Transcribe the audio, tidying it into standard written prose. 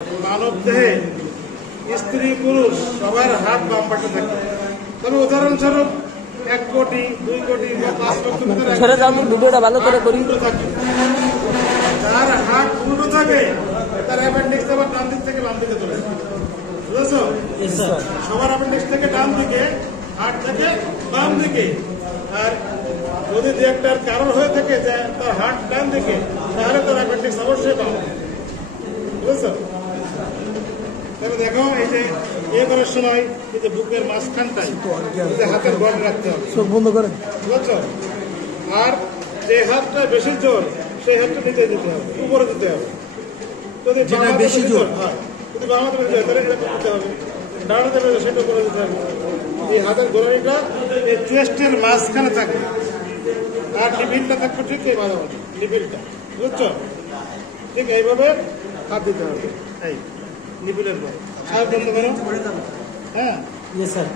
মানব দেহে স্ত্রী পুরুষ সবার হাত বাম পাশে থাকে। তবে উদাহরণস্বরূপ 1 কোটি 2 কোটি বা 5 লক্ষ ভিডিওটা ভালো করে করি। যার হাত উল্টো থাকে তার অ্যাপেন্ডিক্স আবার ডান দিক থেকে বাম দিকে চলে যায়। বুঝেছো? সবার অ্যাপেন্ডিক্স থেকে ডান দিকে, হাত থেকে বাম দিকে। আর যদি দু একটার কারণ হয়ে থাকে যে তার হাত ডান দিকে, তাহলে তার অ্যাপেন্ডিক্স অবশ্যই বাম। বুঝেছো? তাহলে দেখো, এই যে করার সময় এই যে বুকের মাঝখানটাই হাতের গড় রাখতে হবে, চোখ বন্ধ করে। বুঝেছো? আর যে হাতটা বেশি জোর সেই হাতটা নিচে দিতে হবে, উপরে দিতে হবে। যদি বেশি জোর হয়, যদি বাম হাতে বেশি জোর তাহলে এটা দিতে হবে, ডান হাতে বেশি সেটা উপরে দিতে হবে। এই হাতের গোড়ালিটা এই চেস্টের মাঝখানে থাকবে, আর নিবিলটা থাকবে ঠিক এই মাঝামাঝি, নিবিলটা। বুঝছো? ঠিক এইভাবে হাত দিতে হবে, এই নিবিলের পর। আর বন্ধ করো। হ্যাঁ, স্যার